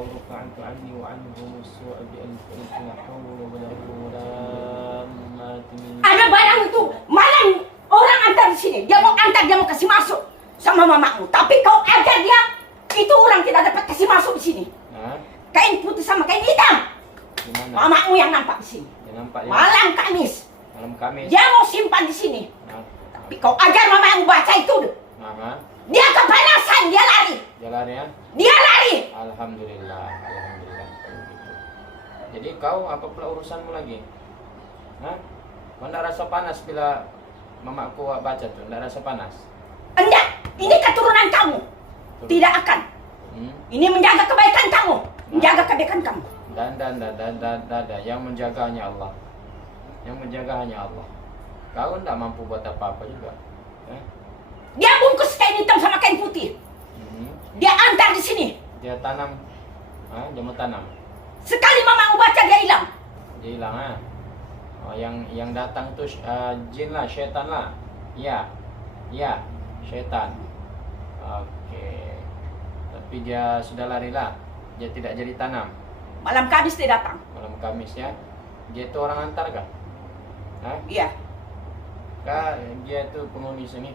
أو رفعت عني وعنهم السوء بألف ألف لا حول ولا قوة إلا Ada barang itu malam orang antar di sini. Dia mau antar, dia mau kasih masuk sama mamamu. Tapi kau ajar dia, itu orang tidak dapat kasih masuk di sini. Kain putih sama kain hitam. Gimana? Mamamu yang nampak di sini. Ya, nampak ya. Malam Kamis. Malam Kamis. Dia mau simpan di sini. Nah. Tapi kau ajar mamamu baca itu. Dia kepanasan, dia lari. Jalan ya. Dia lari. Alhamdulillah, alhamdulillah. Jadi kau apa pula urusanmu lagi? Hah? Kau tidak rasa panas bila mamaku baca tuh? Tidak rasa panas? Enggak, ini keturunan kamu. Tidak akan. Ini menjaga kebaikan kamu, menjaga kebaikan kamu. Dan yang menjaga hanya Allah. Yang menjaga hanya Allah. Kau tidak mampu buat apa-apa juga. Dia bungkus kain hitam sama kain putih. Dia antar di sini. Dia tanam. Dia mau tanam. Sekali mama baca dia hilang. Dia hilang Oh, yang datang tuh jin lah, syaitan lah. Iya, syaitan. Oke. Tapi dia sudah lari lah. Dia tidak jadi tanam. Malam Kamis dia datang. Malam Kamis ya. Dia itu orang antar kah? Iya. Kah dia itu penghuni sini?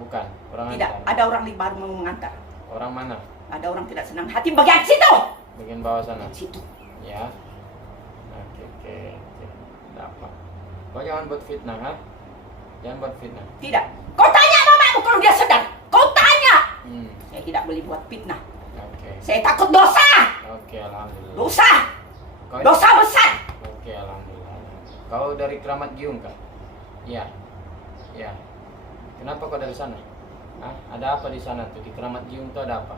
Bukan, orang Tidak, antar. ada orang baru mau mengantar. Orang mana? Ada orang tidak senang hati bagian situ. Bagian bawah sana. Situ. Ya. Oke. Tidak apa. Kau jangan buat fitnah, Jangan buat fitnah. Tidak. Kau tanya mamamu kalau dia sedang. Kau tanya. Saya tidak boleh buat fitnah. Oke. Saya takut dosa. Oke, alhamdulillah. Dosa. Kau Dosa besar. Oke, alhamdulillah. Kau dari Keramat Giung kah? Iya. Kenapa kau dari sana? Ada apa di sana tuh? Di Keramat Giung tuh ada apa?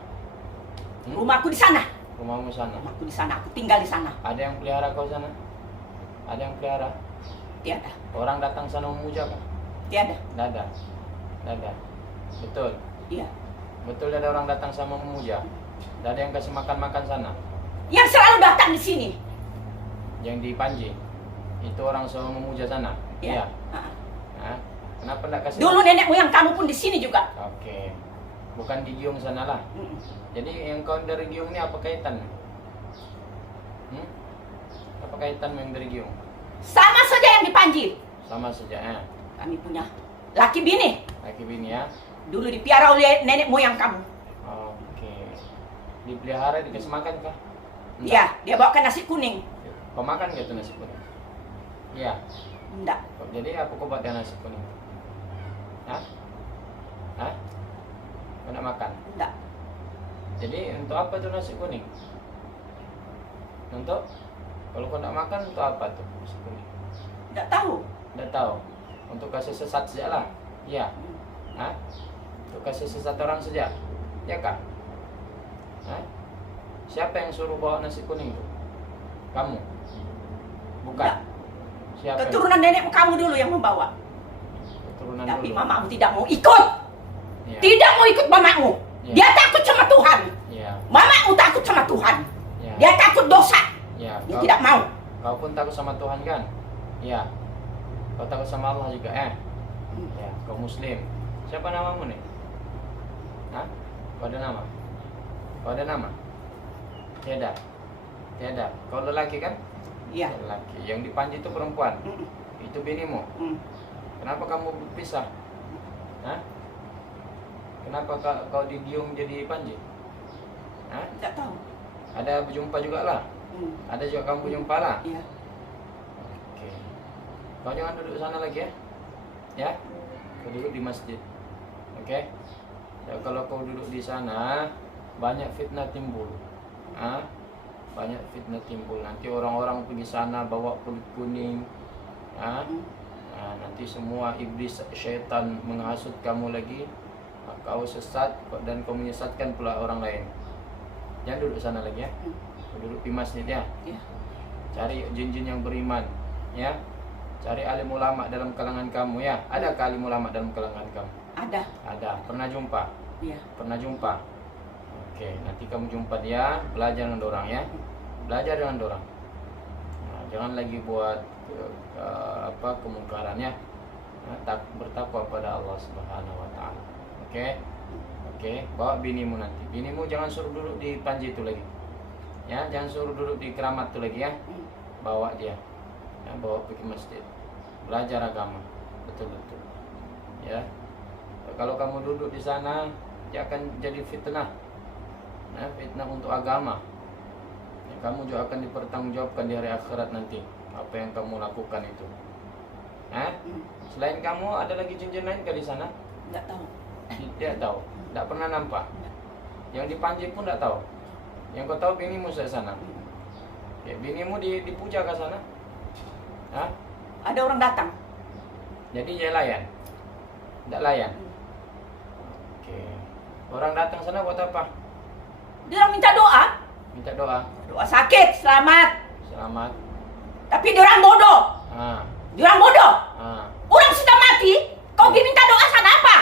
Rumahku di sana. Rumahmu sana. Rumahku di sana. Aku tinggal di sana. Ada yang pelihara kau sana? Ada yang pelihara? Tiada. Orang datang sana memuja kah? Tiada. Dada. Betul. Iya. Betul ada orang datang sama memuja. Tidak ada yang kasih makan sana. Yang selalu datang di sini. Yang di Panji. Itu orang selalu memuja sana. Iya. Kenapa tidak kasih? Dulu nenek moyang kamu pun di sini juga. Oke. Bukan di Giung sana lah. Jadi yang kau dari Giung ini apa kaitan? Apa kaitan yang dari Giung? Sama saja yang di Panji. Sama saja. Kami punya laki bini. Laki bini ya. Dulu dipiara oleh nenek moyang kamu. Oke. Dipelihara dikasih makan kah? Iya, dia bawakan nasi kuning. Kau makan gak tuh nasi kuning? Iya. Enggak. Jadi apa kau buat dengan nasi kuning? Kau nak makan? Enggak. Jadi untuk apa tuh nasi kuning? Untuk? Kalau kau nak makan untuk apa tuh nasi kuning? Enggak tahu. Tidak tahu. Untuk kasih sesat saja lah. Iya. Untuk kasih sesat orang saja. Ya kak? Siapa yang suruh bawa nasi kuning tuh? Kamu? Bukan. Enggak. Siapa? Keturunan nenek kamu dulu yang membawa. Keturunan Tapi dulu. mamamu tidak mau ikut. Ya. Tidak mau ikut mamamu. Ya. Dia takut sama Tuhan. Ya. Mamamu takut sama Tuhan. Ya. Dia takut dosa. Ya. Dia tidak mau. Kau pun takut sama Tuhan kan? Ya. Kau takut sama Allah juga Ya. Kau Muslim. Siapa namamu nih? Kau ada nama? Kau ada nama? Tiada. Kau lelaki kan? Iya. Lelaki. Yang di Panji itu perempuan. Itu binimu. Kenapa kamu berpisah? Kenapa kau di Giung jadi Panji? Tidak tahu. Ada berjumpa juga lah. Ada juga kamu berjumpa lah. Iya. Oke. Kau jangan duduk sana lagi ya. Kau duduk di masjid. Oke. Ya, kalau kau duduk di sana banyak fitnah timbul. Banyak fitnah timbul. Nanti orang-orang pergi sana bawa kulit kuning. Nanti semua iblis syaitan menghasut kamu lagi. Kau sesat dan kau menyesatkan pula orang lain. Jangan duduk sana lagi ya. Kau duduk di masjid ya. Cari jin-jin yang beriman ya. Cari alim ulama dalam kalangan kamu ya. Ada alim ulama dalam kalangan kamu? Ada. Pernah jumpa? Iya. Pernah jumpa? Oke, nanti kamu jumpa dia, belajar dengan dorang ya. Belajar dengan dorang. Jangan lagi buat kemungkaran ya. Bertakwa pada Allah Subhanahu wa taala. Oke, bawa binimu nanti. Binimu jangan suruh duduk di Panji itu lagi. Ya, jangan suruh duduk di keramat tuh lagi ya. Bawa dia. Ya, bawa pergi masjid. Belajar agama. Betul-betul. Ya. Kalau kamu duduk di sana, dia akan jadi fitnah. Ya, fitnah untuk agama. Ya, kamu juga akan dipertanggungjawabkan di hari akhirat nanti apa yang kamu lakukan itu. Selain kamu ada lagi jin lain kali di sana? Enggak tahu. Tidak tahu. Tidak pernah nampak. Yang di Panji pun tidak tahu. Yang kau tahu binimu di sana. Ya, binimu dipuja ke sana? Hah? Ada orang datang. Jadi dia layan? Tidak layan? Oke. Orang datang sana buat apa? Dia orang minta doa. Minta doa? Doa sakit, selamat. Selamat. Tapi dia orang bodoh. Dia orang bodoh. Orang sudah mati, kau minta doa sana apa?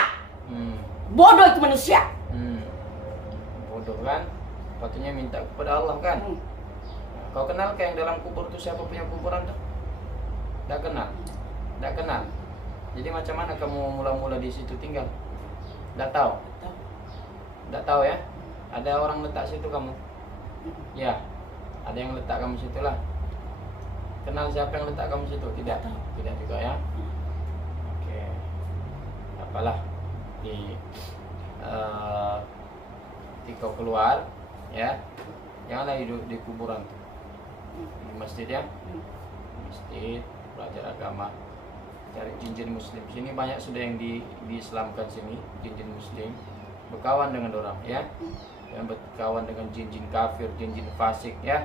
Bodoh itu manusia. Bodoh kan? Patutnya minta kepada Allah kan? Kau kenal ke yang dalam kubur itu siapa punya kuburan tuh? Tidak kenal? Tidak kenal? Jadi macam mana kamu mula-mula di situ tinggal? Tidak tahu? Tidak tahu ya? Ada orang letak situ kamu? Ya, ada yang letak kamu situ lah. Kenal siapa yang letak kamu situ? Tidak? Tidak juga ya? Oke. Apalah ketika kau keluar ya, janganlah hidup di kuburan tuh. Di masjid ya, masjid belajar agama, cari jin muslim. Sini banyak sudah yang diislamkan sini, jin muslim. Berkawan dengan orang ya, jangan berkawan dengan jin kafir, jin fasik ya.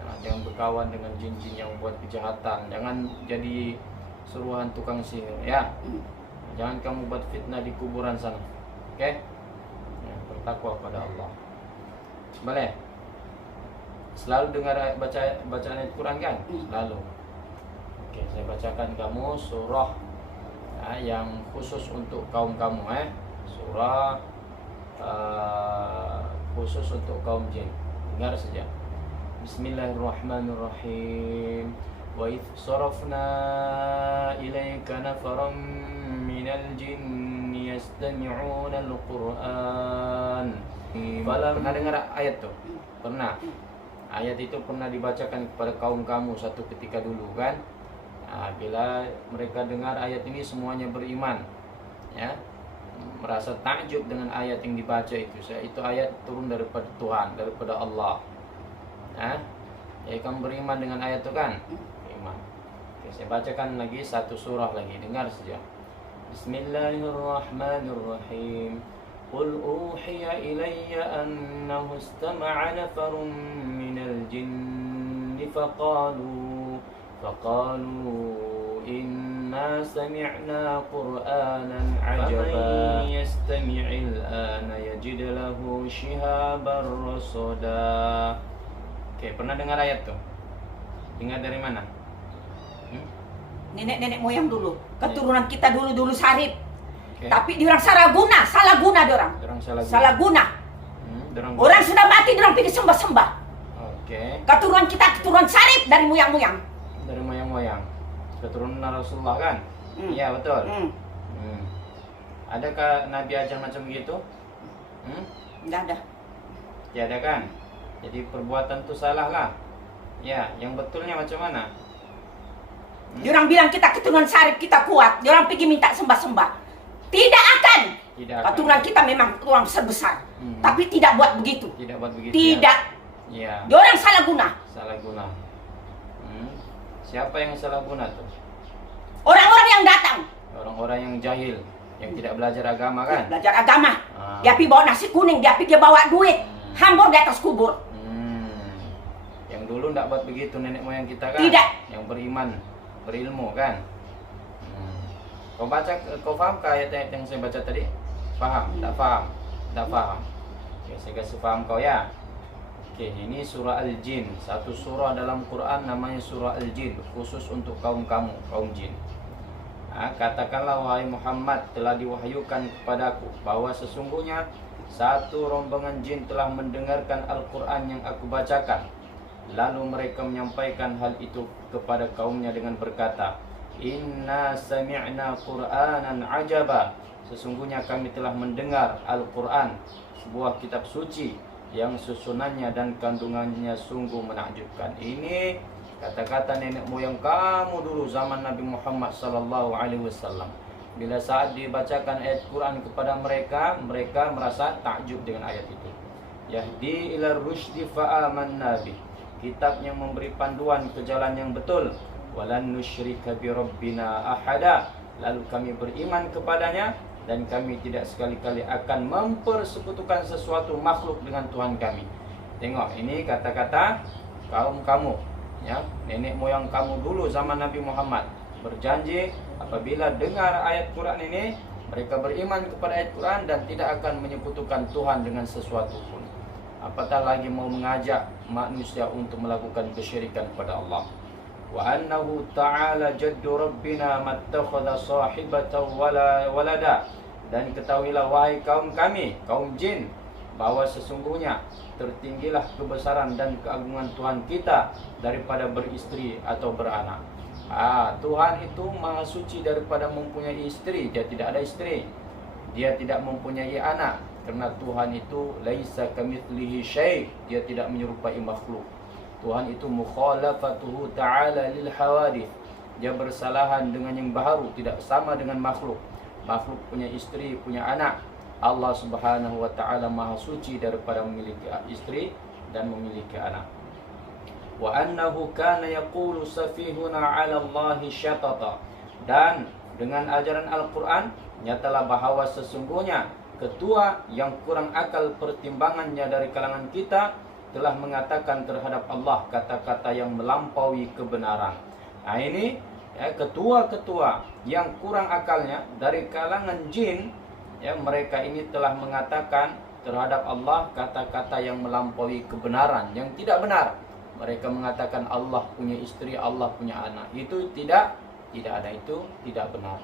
Nah, jangan berkawan dengan jin yang buat kejahatan. Jangan jadi suruhan tukang sihir ya. Jangan kamu buat fitnah di kuburan sana. Oke? Ya, bertakwa pada Allah. Boleh? Selalu dengar bacaan ayat Quran kan? Selalu. Oke, saya bacakan kamu surah yang khusus untuk kaum kamu surah khusus untuk kaum jin. Dengar saja. Bismillahirrahmanirrahim. Wa idh sarafna ilaika nafaran minal jinni yastami'una al-Qur'an. Pernah dengar ayat tuh? Pernah. Ayat itu pernah dibacakan kepada kaum kamu satu ketika dulu kan? Nah, bila mereka dengar ayat ini semuanya beriman, ya, merasa takjub dengan ayat yang dibaca itu. Itu ayat turun daripada Tuhan, daripada Allah. Ya, kamu beriman dengan ayat itu kan? Beriman. Oke, saya bacakan lagi satu surah lagi, dengar saja. Bismillahirrahmanirrahim. Qul uhiya ilayya annahu istama'a nafarun minal jinni faqalu inna sami'na qur'anan 'ajaba yastami'il ana yajid lahu shihaban rasada. Oke, pernah dengar ayat tuh? Dengar dari mana? Nenek-nenek moyang dulu, keturunan kita dulu Sarip. Okay. Tapi diorang salah guna diorang. Salah guna. Orang sudah mati, diorang pergi sembah-sembah. Oke. Keturunan kita keturunan Sarip dari moyang-moyang. Dari moyang-moyang. Keturunan Rasulullah kan? Iya, betul. Adakah Nabi ajar macam begitu? Tidak ada. Tidak ada kan? Jadi perbuatan itu salah lah. Ya, yang betulnya macam mana? Diorang bilang kita keturunan Sarip, kita kuat. Diorang pergi minta sembah-sembah. Tidak akan. Keturunan kita memang orang sebesar. Tapi tidak buat begitu. Tidak buat begitu. Tidak. Ya. Diorang salah guna. Salah guna. Siapa yang salah guna tuh? Orang-orang yang datang. Orang-orang yang jahil, yang tidak belajar agama kan? Belajar agama. Dia pergi bawa nasi kuning, dia bawa duit. Hambur di atas kubur. Yang dulu tidak buat begitu nenek moyang kita kan? Tidak. Yang beriman, berilmu kan? Kau faham ke ayat-ayat yang saya baca tadi? Faham? Tak faham? Tak faham. Oke, saya kasih faham kau ya. Oke, ini surah Al-Jin. Satu surah dalam Quran namanya surah Al-Jin, khusus untuk kaum kamu, kaum jin. Katakanlah wahai Muhammad, telah diwahyukan kepadaku bahwa sesungguhnya satu rombongan jin telah mendengarkan Al-Quran yang aku bacakan. Lalu mereka menyampaikan hal itu kepada kaumnya dengan berkata, Inna sami'na Qur'anan ajaba. Sesungguhnya kami telah mendengar Al-Quran, sebuah kitab suci yang susunannya dan kandungannya sungguh menakjubkan. Ini kata-kata nenek moyang kamu dulu zaman Nabi Muhammad sallallahu alaihi wasallam. Bila saat dibacakan ayat Quran kepada mereka, mereka merasa takjub dengan ayat itu. Yahdi ila rusydi fa amanna bih. Kitab yang memberi panduan ke jalan yang betul. Walan nusyrika bi rabbina ahada. Lalu kami beriman kepadanya dan kami tidak sekali-kali akan mempersekutukan sesuatu makhluk dengan Tuhan kami. Tengok, ini kata-kata kaum kamu, ya, nenek moyang kamu dulu zaman Nabi Muhammad berjanji apabila dengar ayat Quran ini mereka beriman kepada ayat Quran dan tidak akan menyekutukan Tuhan dengan sesuatu pun. Apatah lagi mau mengajak manusia untuk melakukan kesyirikan kepada Allah. Wa annahu ta'ala jaddu rabbina mattakhadha sahibatan wala walada. Dan ketahuilah wahai kaum kami, kaum jin, bahwa sesungguhnya tertinggilah kebesaran dan keagungan Tuhan kita daripada beristri atau beranak. Tuhan itu maha suci daripada mempunyai istri. Dia tidak ada istri. Dia tidak mempunyai anak. Karena Tuhan itu laisa kamitslihi syai'. Dia tidak menyerupai makhluk. Tuhan itu mukhalafatuhu ta'ala lil hawadith. Dia bersalahan dengan yang baharu, tidak sama dengan makhluk. Makhluk punya istri, punya anak. Allah Subhanahu wa ta'ala maha suci daripada memiliki istri dan memiliki anak. Wa annahu kana yaqulu safihuna 'ala Allahi syatata. Dan dengan ajaran Al-Qur'an nyatalah bahawa sesungguhnya ketua yang kurang akal pertimbangannya dari kalangan kita telah mengatakan terhadap Allah kata-kata yang melampaui kebenaran. Ini ketua-ketua yang kurang akalnya dari kalangan jin, mereka ini telah mengatakan terhadap Allah kata-kata yang melampaui kebenaran, yang tidak benar. Mereka mengatakan Allah punya istri, Allah punya anak. Itu tidak ada, itu tidak benar.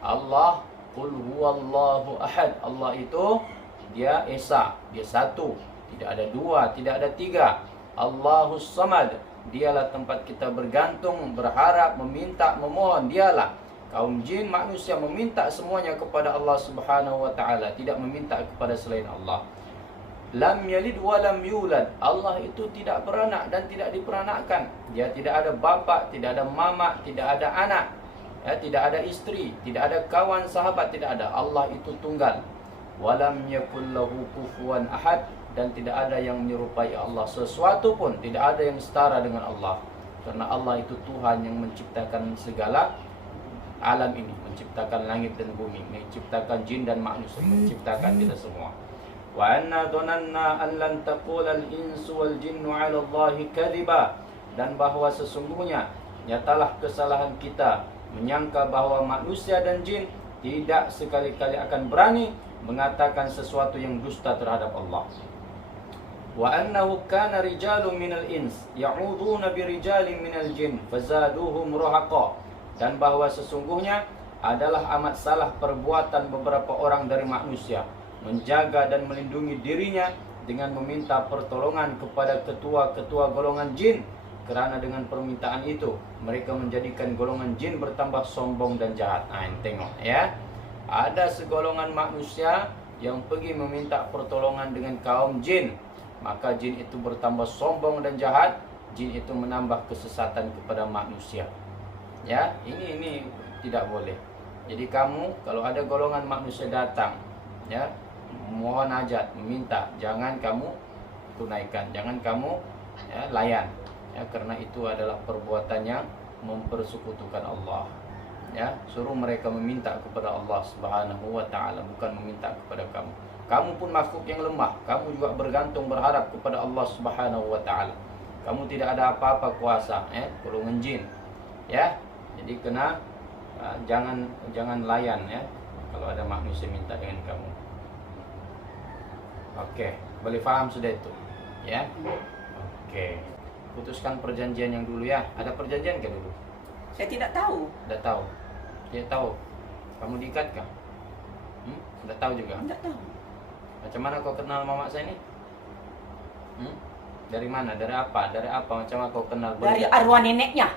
Allah, qul huwallahu ahad. Allah itu dia esa, dia satu, tidak ada dua, tidak ada tiga. Allahus samad. Dialah tempat kita bergantung, berharap, meminta, memohon. Dialah. Kaum jin, manusia meminta semuanya kepada Allah Subhanahu wa ta'ala, tidak meminta kepada selain Allah. Lam yalid wa lam yulad. Allah itu tidak beranak dan tidak diperanakkan. Dia tidak ada bapa, tidak ada mama, tidak ada anak, tidak ada istri, tidak ada kawan sahabat, tidak ada. Allah itu tunggal. Walam yakul lahu kufuwan ahad. Dan tidak ada yang menyerupai Allah sesuatu pun, tidak ada yang setara dengan Allah. Karena Allah itu Tuhan yang menciptakan segala alam ini, menciptakan langit dan bumi, menciptakan jin dan manusia, menciptakan kita semua. Wa anna dhananna an lan taqula al-insu wal jinnu 'ala Allahi kadhiba. Dan bahwa sesungguhnya nyatalah kesalahan kita menyangka bahwa manusia dan jin tidak sekali-kali akan berani mengatakan sesuatu yang dusta terhadap Allah. Wa annahu kana rijalun minal ins ya'uduna birijalin minal jin fazaduhum rahaqa. Dan bahwa sesungguhnya adalah amat salah perbuatan beberapa orang dari manusia menjaga dan melindungi dirinya dengan meminta pertolongan kepada ketua-ketua golongan jin, kerana dengan permintaan itu mereka menjadikan golongan jin bertambah sombong dan jahat. Tengok ya, ada segolongan manusia yang pergi meminta pertolongan dengan kaum jin, maka jin itu bertambah sombong dan jahat. Jin itu menambah kesesatan kepada manusia. Ya, ini tidak boleh. Jadi kamu kalau ada golongan manusia datang, ya, mohon hajat, meminta, jangan kamu tunaikan, jangan kamu layan, ya, karena itu adalah perbuatannya mempersekutukan Allah. Ya, suruh mereka meminta kepada Allah Subhanahu wa ta'ala, bukan meminta kepada kamu. Kamu pun makhluk yang lemah, kamu juga bergantung, berharap kepada Allah Subhanahu wa ta'ala. Kamu tidak ada apa-apa kuasa, golongan jin. Ya, jadi jangan layan, ya, kalau ada manusia minta dengan kamu. Oke, boleh paham sudah itu, ya? Oke, putuskan perjanjian yang dulu ya. Ada perjanjian ke dulu? Saya tidak tahu. Tidak tahu. Dia tahu. Kamu diikat kah? Tidak tahu juga. Tidak tahu. Macam mana kau kenal mama saya ini? Dari mana? Dari apa? Dari apa? Macam mana kau kenal? Dari arwah neneknya.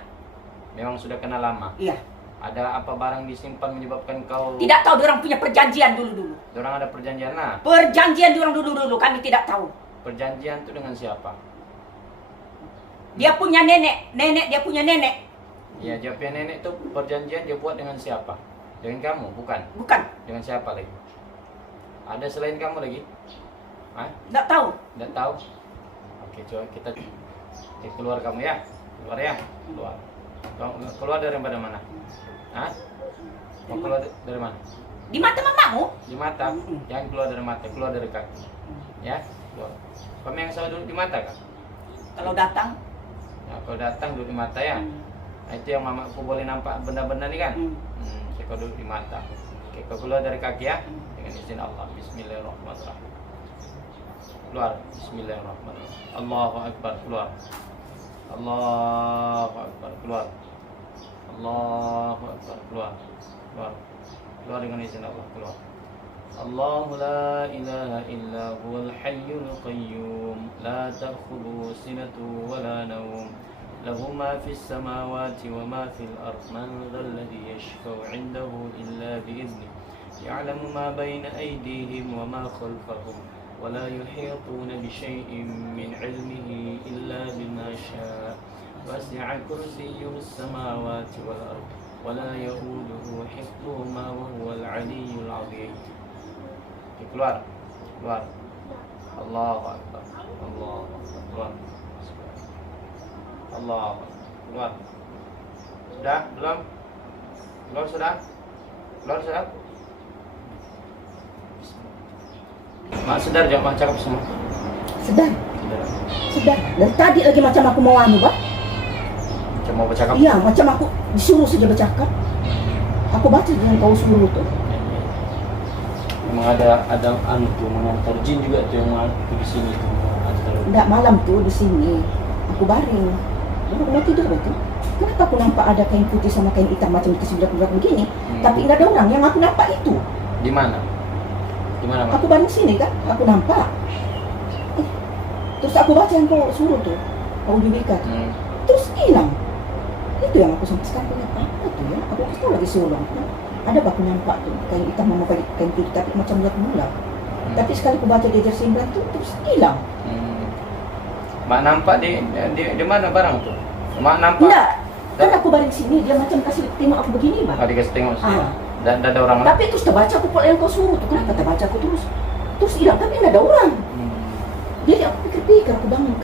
Memang sudah kenal lama? Iya. Ada apa barang disimpan menyebabkan kau? Tidak tahu, diorang punya perjanjian dulu-dulu. Diorang ada perjanjian lah? Perjanjian diorang dulu-dulu, kami tidak tahu. perjanjian itu dengan siapa? Dia punya nenek, dia punya nenek. Ya, dia punya nenek itu perjanjian dia buat dengan siapa? Dengan kamu, bukan? Bukan. Dengan siapa lagi? Ada selain kamu lagi? Hah? Nggak tahu. Nggak tahu? Oke, coba kita keluar kamu ya. Keluar ya. Keluar. Kamu keluar dari mana? Hah? Mau keluar dari mana? Di mata mamamu? Di mata. Jangan keluar dari mata, keluar dari kaki. Ya, keluar. Kamu yang selalu duduk di mata kan? Kalau datang. Nah, kalau datang duduk di mata ya. Nah, itu yang mamaku boleh nampak benda-benda nih kan? Saya kau duduk di mata. Oke, kau keluar dari kaki ya. Dengan izin Allah. Bismillahirrahmanirrahim. Keluar. Bismillahirrahmanirrahim. Allahu Akbar. Keluar. Allahu Akbar. Keluar. Allahu Akbar. Keluar. Keluar. Keluar dengan izin Allah. Keluar. Allahu la ilaha illa huwal hayyul qayyum. La ta'khudhuhu sinatun wa la nawm. له ما في السماوات وما في الأرض من ذا الذي يشفع عنده إلا بإذنه يعلم ما بين أيديهم وما خلفهم ولا يحيطون بشيء من علمه إلا بما شاء وسع كرسيه السماوات والأرض ولا يؤوده حفظهما وهو العلي العظيم. Keluar. Allahu Akbar. Allahu Akbar. Allah, keluar. Sudah? Belum? Keluar sudah? Mak sedar jangan mak cakap semua. Sedar. Dari tadi lagi macam aku mau Pak. Macam mau bercakap? Iya, macam aku disuruh saja bercakap. Aku baca dengan kau suruh tuh. Memang ada anu tuh mengantar jin juga tuh yang di sini tuh antar. Enggak, malam tuh di sini. Aku baring. Aku mau tidur betul. Kenapa aku nampak ada kain putih sama kain hitam macam kesebelah-belah begini? Tapi nggak ada orang. Yang aku nampak itu. Di mana? Mak? Aku baring sini kan, aku nampak. Terus aku baca yang kau suruh tuh, kau diberikan. Terus hilang. Itu yang aku sampai sekarang punya apa tuh ya? Aku kasih tahu lagi seorang. Ada aku nampak tuh kain hitam sama kain putih tapi macam bulat-bulat. Tapi sekali aku baca di jersey tuh terus hilang. Mak nampak di mana barang tuh? Mak nampak? Enggak, kan aku baring sini, dia macam kasih tengok aku begini, Bang. Dikasih tengok sini. Dan ada orang. Tapi terus terbaca aku pola yang kau suruh tuh, kenapa terbaca aku terus hilang, tapi nggak ada orang. Jadi aku pikir-pikir, aku bangun